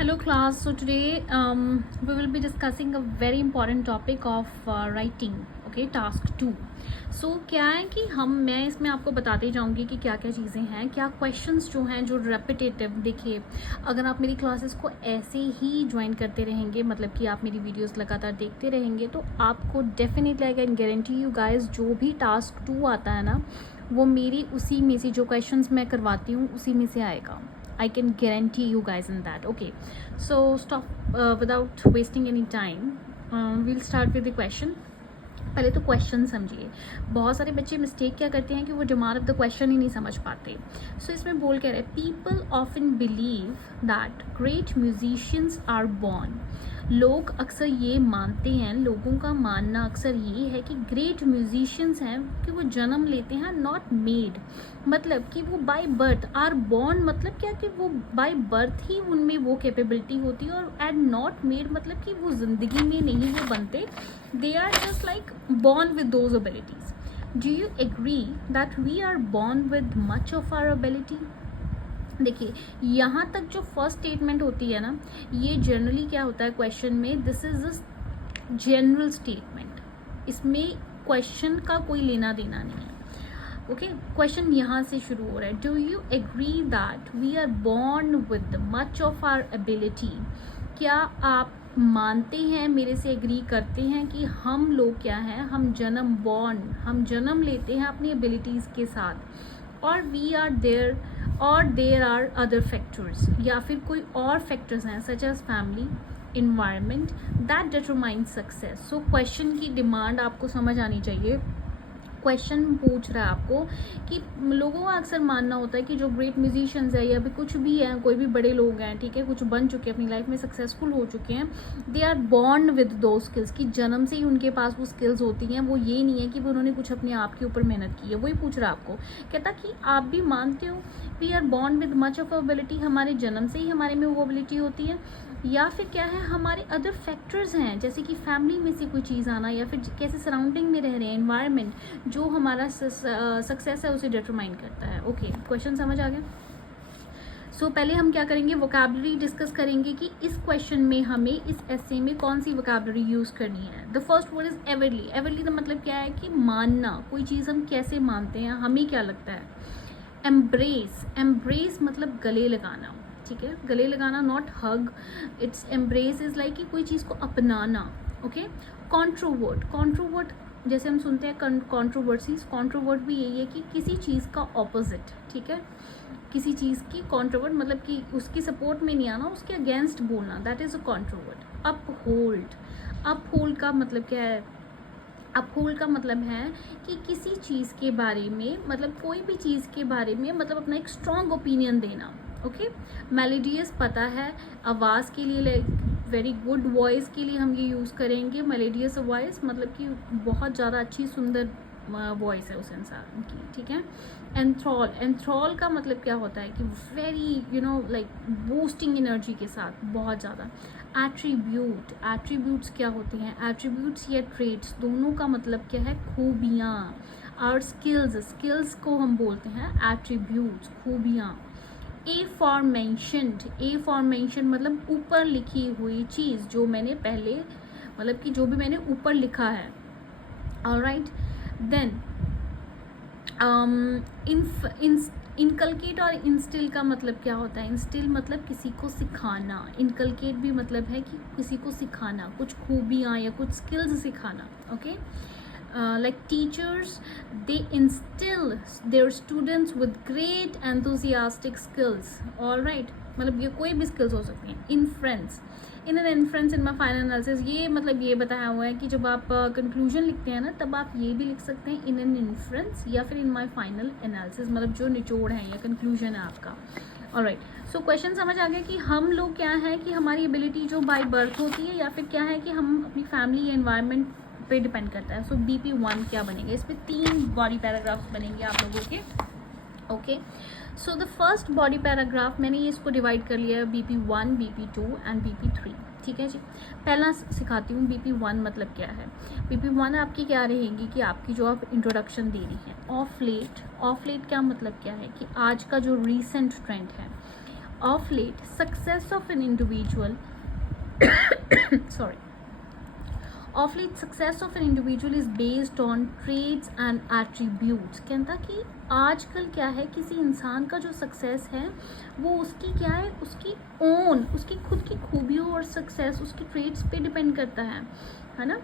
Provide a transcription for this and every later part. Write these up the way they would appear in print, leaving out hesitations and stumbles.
Hello class, so today we will be discussing a very important topic of writing, okay, task 2. So क्या है कि मैं इसमें आपको बताते जाऊंगी कि क्या क्या चीज़ें हैं, क्या क्वेश्चंस जो हैं जो रेपिटेटिव. देखिए, अगर आप मेरी क्लासेस को ऐसे ही ज्वाइन करते रहेंगे, मतलब कि आप मेरी वीडियोस लगातार देखते रहेंगे, तो आपको definitely I can guarantee you guys, जो भी टास्क 2 आता है ना, वो मेरी उसी में से जो क्वेश्चंस मैं करवाती हूँ उसी में से आएगा. I can guarantee you guys in that. Okay, so stop without wasting any time. We'll start with the question. पहले तो क्वेश्चन समझिए. बहुत सारे बच्चे मिस्टेक क्या करते हैं कि वो डिमांड ऑफ द क्वेश्चन ही नहीं समझ पाते. सो इसमें बोल कह रहे हैं, people often believe that great musicians are born. लोग अक्सर ये मानते हैं, लोगों का मानना अक्सर ये है कि ग्रेट म्यूजिशियंस हैं कि वो जन्म लेते हैं, नॉट मेड. मतलब कि वो बाय बर्थ आर बॉर्न, मतलब क्या कि वो बाय बर्थ ही उनमें वो कैपेबिलिटी होती है, और एंड नॉट मेड मतलब कि वो ज़िंदगी में नहीं वो बनते. They are just like born with those abilities. Do you agree that we are born with much of our ability? देखिए, यहाँ तक जो फर्स्ट स्टेटमेंट होती है ना, ये जनरली क्या होता है क्वेश्चन में, this is a general statement. इसमें क्वेश्चन का कोई लेना देना नहीं है. ओके, क्वेश्चन यहाँ से शुरू हो रहा है. Do you agree that we are born with much of our ability? क्या आप मानते हैं, मेरे से एग्री करते हैं कि हम लोग क्या हैं, हम जन्म लेते हैं अपनी एबिलिटीज़ के साथ, और वी आर देयर, और देयर आर अदर फैक्टर्स, या फिर कोई और फैक्टर्स हैं such as family, environment, that determine success. So question की डिमांड आपको समझ आनी चाहिए. क्वेश्चन पूछ रहा है आपको कि लोगों का अक्सर मानना होता है कि जो ग्रेट म्यूजिशियंस है या फिर कुछ भी है, कोई भी बड़े लोग हैं, ठीक है, कुछ बन चुके हैं अपनी लाइफ में, सक्सेसफुल हो चुके हैं, दे आर बॉर्न विद दो स्किल्स, कि जन्म से ही उनके पास वो स्किल्स होती हैं. वो ये नहीं है कि वो उन्होंने कुछ अपने आप के ऊपर मेहनत की है. वही पूछ रहा है आपको, कहता कि आप भी मानते हो we are born with much of ability, हमारे जन्म से ही हमारे में वो एबिलिटी होती है, या फिर क्या है हमारे अदर फैक्टर्स हैं, जैसे कि फैमिली में से कोई चीज़ आना, या फिर कैसे सराउंडिंग में रह रहे हैं, एनवायरनमेंट, जो हमारा सक्सेस है उसे डिटरमाइन करता है. ओके, क्वेश्चन समझ आ गया. सो पहले हम क्या करेंगे, वोकैबुलरी डिस्कस करेंगे कि इस क्वेश्चन में हमें इस एसे में कौन सी वोकैबुलरी यूज़ करनी है. The first word is everly. Everly का मतलब क्या है कि मानना, कोई चीज़ हम कैसे मानते हैं, हमें क्या लगता है. एम्ब्रेस. एम्ब्रेस मतलब गले लगाना, ठीक है, गले लगाना, not hug. It's embrace is like कि कोई चीज़ को अपनाना. ओके. कॉन्ट्रोवर्ट. कॉन्ट्रोवर्ट जैसे हम सुनते हैं कॉन्ट्रोवर्सीज, कॉन्ट्रोवर्ट भी यही है कि किसी चीज़ का ऑपोजिट, ठीक है, किसी चीज़ की कॉन्ट्रोवर्ट मतलब कि उसकी सपोर्ट में नहीं आना, उसके अगेंस्ट बोलना, that is a controvert. Uphold. Uphold का मतलब क्या है, अपहोल्ड का मतलब है कि किसी चीज़ के बारे में, मतलब कोई भी चीज़ के बारे में, मतलब अपना एक स्ट्रॉन्ग ओपिनियन देना. ओके. मेलोडियस पता है, आवाज़ के लिए, लाइक वेरी गुड वॉइस के लिए हम ये यूज़ करेंगे मेलोडियस वॉइस, मतलब कि बहुत ज़्यादा अच्छी सुंदर वॉइस है उस इंसान की, ठीक है. एंथ्रॉल. एंथ्रॉल का मतलब क्या होता है कि वेरी लाइक बूस्टिंग एनर्जी के साथ, बहुत ज़्यादा. एट्रीब्यूट. एट्रीब्यूट्स क्या होती हैं, एट्रीब्यूट्स या ट्रेट्स, दोनों का मतलब क्या है, खूबियाँ. और स्किल्स, स्किल्स को हम बोलते हैं एट्रीब्यूट्स, खूबियाँ. Aforementioned. Aforemention मतलब ऊपर लिखी हुई चीज़, जो मैंने पहले, मतलब कि जो भी मैंने ऊपर लिखा है. ऑलराइट. देन इनकलकेट और इंस्टिल का मतलब क्या होता है. इंस्टिल मतलब किसी को सिखाना, इनकलकेट भी मतलब है कि किसी को सिखाना, कुछ खूबियाँ या कुछ स्किल्स सिखाना. Okay. like teachers, they instill their students with great enthusiastic skills. all right, मतलब ये कोई भी स्किल्स हो सकती हैं. Inference. In an inference in my final analysis, ये मतलब ये बताया हुआ है कि जब आप कंक्लूजन लिखते हैं ना, तब आप ये भी लिख सकते हैं इन एन इन्फ्रेंस, या फिर इन माई फाइनल एनालिसिस, मतलब जो निचोड़ है या कंक्लूजन है आपका. ऑलराइट. सो क्वेश्चन समझ आ गया कि हम लोग क्या है कि हमारी एबिलिटी जो बाय बर्थ होती है, या फिर क्या है कि हम अपनी फैमिली या एनवायरनमेंट पे डिपेंड करता है. सो BP1 क्या बनेगा, इस पर 3 बॉडी पैराग्राफ्स बनेंगे आप लोगों के. Okay. So the first body paragraph मैंने ये इसको डिवाइड कर लिया है BP1, BP2 एंड BP3. ठीक है जी. पहला सिखाती हूँ BP1 मतलब क्या है. BP1 आपकी क्या रहेगी कि आपकी जो आप इंट्रोडक्शन दे रही हैं. Of late. ऑफ लेट क्या मतलब क्या है कि आज का जो रीसेंट ट्रेंड है, of late success of an individual sorry, of late success of an individual is based on traits and attributes. कहता कि आजकल क्या है, किसी इंसान का जो सक्सेस है वो उसकी क्या है, उसकी ओन, उसकी खुद की खूबियों और सक्सेस उसकी ट्रेट्स पे डिपेंड करता है ना,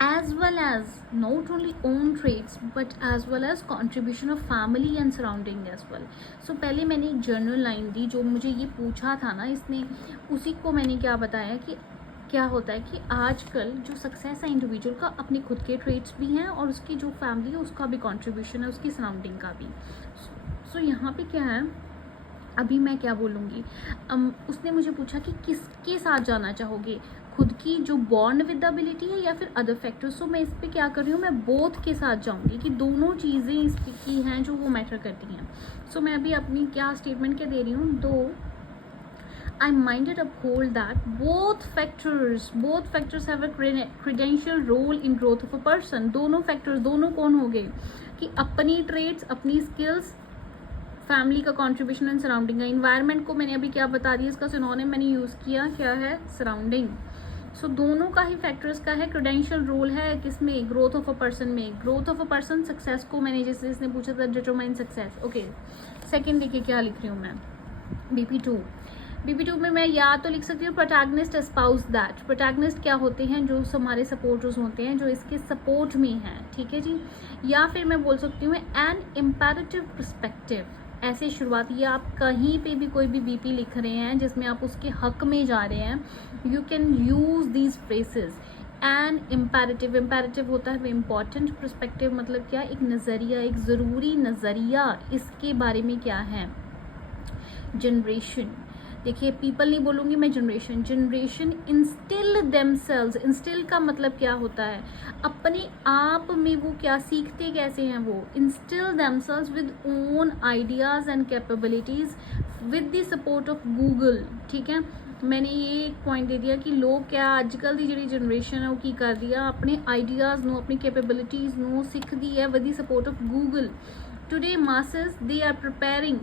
as well as not only own traits but as well as contribution of family and surrounding as well. So पहले मैंने एक जर्नल लाइन दी, जो मुझे ये पूछा था ना इसने, उसी को मैंने क्या बताया कि क्या होता है कि आजकल जो सक्सेस है इंडिविजुअल का, अपने खुद के ट्रेट्स भी हैं और उसकी जो फैमिली है उसका भी कंट्रीब्यूशन है, उसकी सराउंडिंग का भी. सो यहाँ पे क्या है, अभी मैं क्या बोलूँगी, उसने मुझे पूछा कि किसके साथ जाना चाहोगे, खुद की जो बॉन्ड विद एबिलिटी है या फिर अदर फैक्टर्स. सो मैं इस पर क्या कर रही हूँ, मैं बोथ के साथ जाऊँगी कि दोनों चीज़ें इस की हैं जो वो मैटर करती हैं. सो मैं अभी अपनी क्या स्टेटमेंट क्या दे रही हूँ, दो I minded uphold that both factors have a credential role in growth of a person. दोनों factors, दोनों कौन हो गए कि अपनी traits, अपनी skills, फैमिली का कंट्रीब्यूशन एंड सराउंडिंग है. इन्वायरमेंट को मैंने अभी क्या बता दिया, इसका सिनोनिम मैंने यूज़ किया, क्या है, सराउंडिंग. सो दोनों का ही फैक्टर्स का है क्रेडेंशियल रोल है किसमें, ग्रोथ ऑफ अ पर्सन में. Growth of a person success को मैंने जैसे इसने पूछा था डिटरमाइन सक्सेस. ओके, सेकेंड देखिए क्या लिख रही हूँ मैं, BP2 में मैं या तो लिख सकती हूँ प्रोटैगनिस्ट एस्पाउस दैट. प्रोटैगनिस्ट क्या होते हैं, जो हमारे सपोर्टर्स होते हैं, जो इसके सपोर्ट में हैं, ठीक है जी. या फिर मैं बोल सकती हूँ एन इम्पेरेटिव पर्सपेक्टिव. ऐसे शुरुआत, ये आप कहीं पे भी कोई भी BP लिख रहे हैं जिसमें आप उसके हक में जा रहे हैं, you can use these phrases. An imperative होता है इम्पॉर्टेंट, पर्सपेक्टिव मतलब क्या, एक नज़रिया, एक ज़रूरी नज़रिया इसके बारे में क्या है. जनरेशन, देखिए पीपल नहीं बोलूँगी मैं, जनरेशन इंस्टिल देमसेल्व्स. इंस्टिल का मतलब क्या होता है, अपने आप में वो क्या सीखते कैसे हैं, वो instil themselves with own ideas and capabilities with the support of Google. ठीक है, मैंने ये एक पॉइंट दे दिया कि लोग क्या आजकल की जी जनरेशन है वो की कर दिया, अपने आइडियाज़ ਨੂੰ, अपनी कैपेबिलिटीज़ ਨੂੰ सीखती है with the support of Google. Today masses they are preparing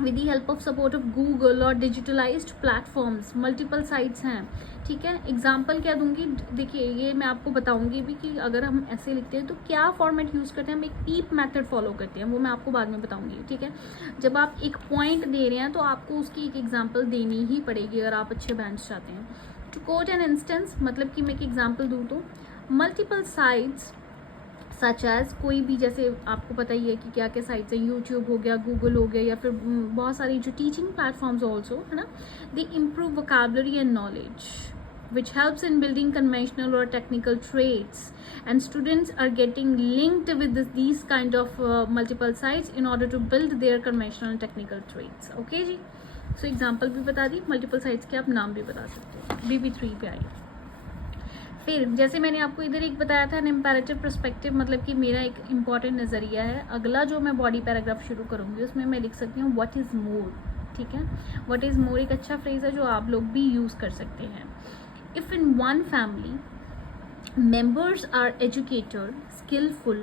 with the help of support of Google और डिजिटलाइज्ड प्लेटफॉर्म्स. मल्टीपल साइट्स हैं, ठीक है. एग्जाम्पल क्या दूंगी, देखिए ये मैं आपको बताऊंगी भी कि अगर हम ऐसे लिखते हैं तो क्या फॉर्मेट यूज़ करते हैं. हम एक पीप मेथड फॉलो करते हैं, वो मैं आपको बाद में बताऊंगी, ठीक है. जब आप एक पॉइंट दे रहे हैं तो आपको उसकी एक एग्जाम्पल देनी ही पड़ेगी अगर आप अच्छे बैंड चाहते हैं. टू कोट एन इंस्टेंस मतलब कि मैं एक एग्जाम्पल दूँ तो मल्टीपल साइट्स सच एज, कोई भी जैसे आपको पता ही है कि क्या क्या साइट्स हैं, यूट्यूब हो गया, गूगल हो गया, या फिर बहुत सारी जो टीचिंग प्लेटफॉर्म्स ऑल्सो है ना. दे improve vocabulary and knowledge which helps in building conventional or technical traits, and students are getting linked with these kind of multiple sites in order to build their conventional and technical traits. Okay जी, so example भी बता दी, multiple sites के आप नाम भी बता सकते हो. BP3 पे आइए. फिर जैसे मैंने आपको इधर एक बताया था इम्पेरेटिव पर्सपेक्टिव, मतलब कि मेरा एक इम्पॉर्टेंट नज़रिया है. अगला जो मैं बॉडी पैराग्राफ शुरू करूँगी उसमें मैं लिख सकती हूँ व्हाट इज़ मोर. ठीक है, व्हाट इज़ मोर एक अच्छा फ्रेज है जो आप लोग भी यूज़ कर सकते हैं. If in one family members are educated, skillful,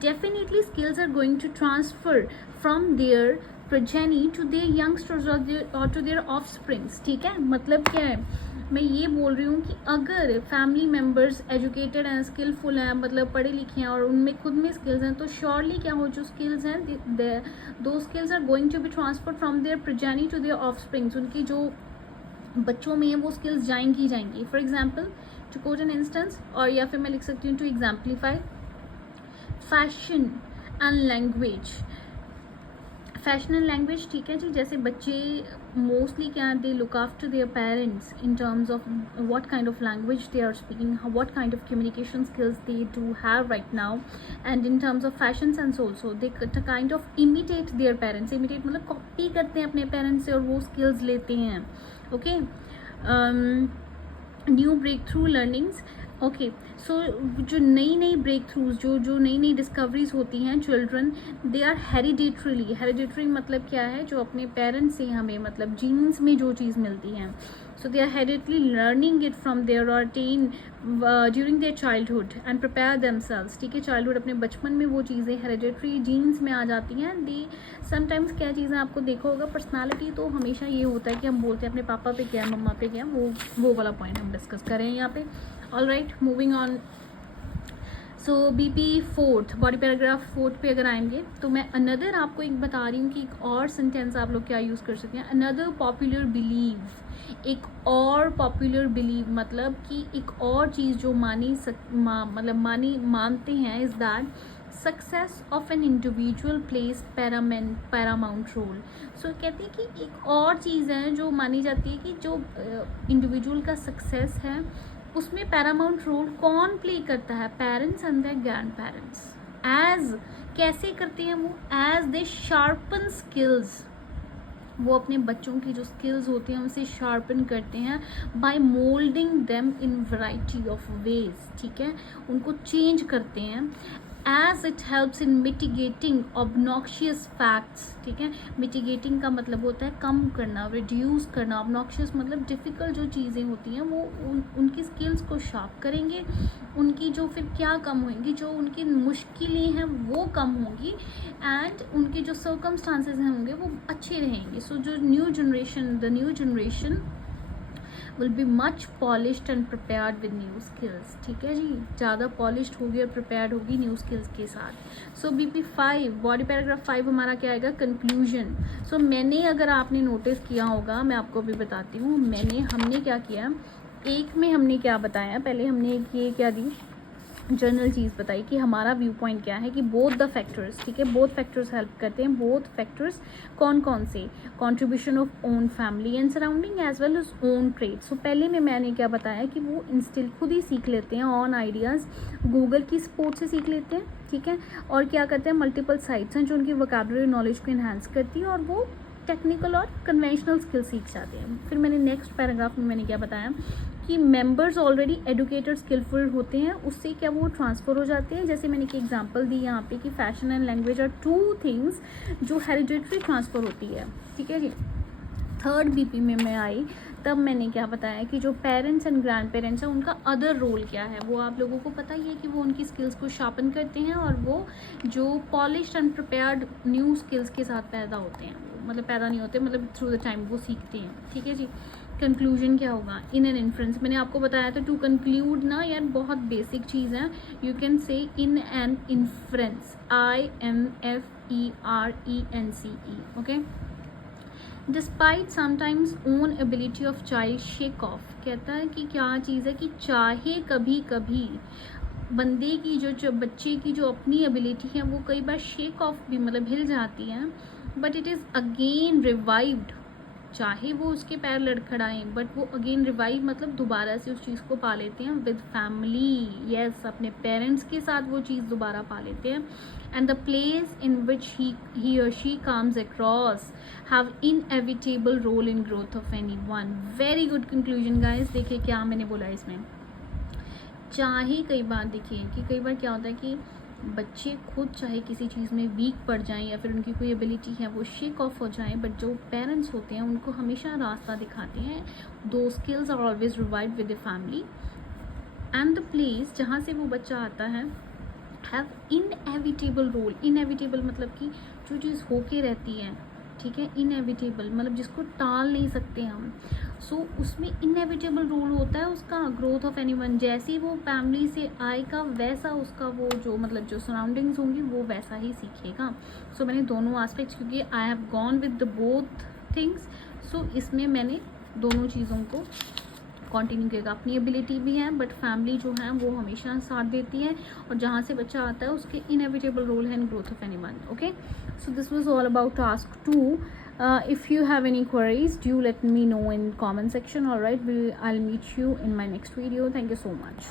definitely skills are going to transfer from their progeny to their youngsters or to their offsprings. ठीक है, मतलब क्या है, मैं ये बोल रही हूँ कि अगर फैमिली मेम्बर्स एजुकेटेड हैं, स्किलफुल हैं, मतलब पढ़े लिखे हैं और उनमें खुद में स्किल्स हैं, तो श्योरली क्या हो, जो स्किल्स हैं those skills are going to be transferred from their progeny to their offsprings. उनकी जो बच्चों में है वो स्किल्स जाएंगी. For example to quote an instance, और या फिर मैं लिख सकती हूँ to exemplify fashion and language. Fashion and language, ठीक है जी. जैसे बच्चे मोस्टली क्या, they look after their parents in terms of what kind of language they are speaking, what kind of communication skills they do have right now, and in terms of fashion sense also they kind of imitate their parents. Imitate मतलब copy करते हैं अपने parents से और वो skills लेते हैं. Okay, new breakthrough learnings. Okay, so जो नई ब्रेक थ्रूज, जो नई डिस्कवरीज होती हैं, चिल्ड्रन दे आर हेरिडेटरी मतलब क्या है, जो अपने पेरेंट्स से हमें मतलब जीन्स में जो चीज़ मिलती हैं. so they are hereditary learning it from their or attain during their childhood and prepare themselves. ठीक है, childhood अपने बचपन में वो चीज़ें hereditary genes में आ जाती हैं. they sometimes क्या चीज़ें आपको देखा होगा, पर्सनालिटी तो हमेशा ये होता है कि हम बोलते हैं अपने पापा पे क्या, मम्मा पे क्या, वो वाला पॉइंट हम डिस्कस कर रहे हैं यहाँ पे. All right, moving on. So BP 4th body paragraph 4th पे अगर आएंगे तो मैं अनदर आपको एक बता रही हूँ कि एक और सेंटेंस आप लोग क्या यूज़ कर सकते हैं. अनदर पॉपुलर बिलीव, एक और पॉपुलर बिलीव मतलब कि एक और चीज़ जो मानते हैं is that success of an individual place paramount role. So कहते हैं कि एक और चीज़ है जो मानी जाती है कि जो इंडिविजुअल का सक्सेस है उसमें पैरामाउंट रोल कौन प्ले करता है, parents and their grand parents. As कैसे करते हैं वो, एज दे शार्पन स्किल्स, वो अपने बच्चों की जो स्किल्स होती हैं उनसे शार्पन करते हैं by moulding them in variety of ways. ठीक है, उनको चेंज करते हैं. As it helps in mitigating obnoxious facts. ठीक है, मिटिगेटिंग का मतलब होता है कम करना, रिड्यूस करना. ऑब्नॉक्शियस मतलब डिफ़िकल्ट जो चीज़ें होती हैं वो उनकी स्किल्स को शार्प करेंगे. उनकी जो फिर क्या कम होंगी, जो उनकी मुश्किलें हैं वो कम होंगी एंड उनके जो सर्कमस्टांसेस हैं होंगे वो अच्छे रहेंगे. सो जो the new generation will be much polished and prepared with new skills. ठीक है जी, ज़्यादा पॉलिश्ड होगी और प्रिपेयर्ड होगी न्यू स्किल्स के साथ. सो BP 5 बॉडी पैराग्राफ 5 हमारा क्या आएगा, कंक्लूजन. सो मैंने, अगर आपने नोटिस किया होगा, मैं आपको भी बताती हूँ, हमने क्या किया, एक में हमने क्या बताया, पहले हमने ये क्या दी, जनरल चीज़ बताई कि हमारा व्यू पॉइंट क्या है कि बोथ द फैक्टर्स. ठीक है, बोथ फैक्टर्स हेल्प करते हैं. बोथ फैक्टर्स कौन कौन से, contribution of own family and surrounding as well as own trade. So पहले में मैंने क्या बताया कि वो इंस्टिल खुद ही सीख लेते हैं, ऑन आइडियाज़ गूगल की सपोर्ट से सीख लेते हैं. ठीक है, और क्या करते हैं, मल्टीपल साइट्स हैं जो उनकी वोकैबुलरी नॉलेज को इन्हांस करती है और वो टेक्निकल और कन्वेंशनल स्किल सीख जाते हैं. फिर मैंने नेक्स्ट पैराग्राफ में मैंने क्या बताया कि मेंबर्स ऑलरेडी एडुकेटेड स्किलफुल होते हैं, उससे क्या वो ट्रांसफ़र हो जाते हैं. जैसे मैंने एक एग्जांपल दी यहाँ पे कि fashion and language are two things जो हेरिडिटरी ट्रांसफ़र होती है. ठीक है जी. थर्ड BP में मैं आई तब मैंने क्या बताया कि जो पेरेंट्स एंड ग्रैंड पेरेंट्स हैं उनका अदर रोल क्या है, वो आप लोगों को पता ही है कि वो उनकी स्किल्स को शार्पन करते हैं और वो जो polished and prepared new skills के साथ पैदा होते हैं. मतलब पैदा नहीं होते, मतलब थ्रू द टाइम वो सीखते हैं. ठीक है जी. कंक्लूजन क्या होगा, इन एन इन्फ्रेंस. मैंने आपको बताया था टू कंक्लूड ना, यार बहुत बेसिक चीज़ है. You can say in an inference, INFERENCE. Okay. Despite sometimes own ability of child shake of. कहता है कि क्या चीज़ है कि चाहे कभी कभी बंदे की जो बच्चे की जो अपनी एबिलिटी है वो कई बार शेक ऑफ भी मतलब हिल जाती है, but it is again revived. चाहे वो उसके पैर लड़खड़ाएं बट वो अगेन रिवाइव मतलब दोबारा से उस चीज़ को पा लेते हैं विद फैमिली. यस, अपने पेरेंट्स के साथ वो चीज़ दोबारा पा लेते हैं. And the place in which he और she comes across have inevitable role in growth of anyone. Very good conclusion guys. देखिए क्या मैंने बोला इसमें, चाहे कई बार देखिए कि कई बार क्या होता है कि बच्चे खुद चाहे किसी चीज़ में वीक पड़ जाएं या फिर उनकी कोई एबिलिटी है वो शेक ऑफ हो जाए, बट जो पेरेंट्स होते हैं उनको हमेशा रास्ता दिखाते हैं. Those skills are always revived with the family and the place जहाँ से वो बच्चा आता है हैव इनएविटेबल रोल. इनएविटेबल मतलब कि जो चीज़ होके रहती है. ठीक है, इनएविटेबल मतलब जिसको टाल नहीं सकते हम. सो उसमें इनएविटेबल रोल होता है उसका ग्रोथ ऑफ एनीवन. जैसे ही वो फैमिली से आएगा वैसा उसका वो जो मतलब जो सराउंडिंग्स होंगी वो वैसा ही सीखेगा. सो मैंने दोनों एस्पेक्ट्स, क्योंकि I have gone with the both things, so इसमें मैंने दोनों चीज़ों को कंटिन्यू करेगा. अपनी एबिलिटी भी है बट फैमिली जो है वो हमेशा साथ देती है और जहाँ से बच्चा आता है उसके इनएविटेबल रोल है इन growth of anyone. Okay, so this was all about task 2. If you have any queries, do let me know in comment section. All right, I'll meet you in my next video. Thank you so much.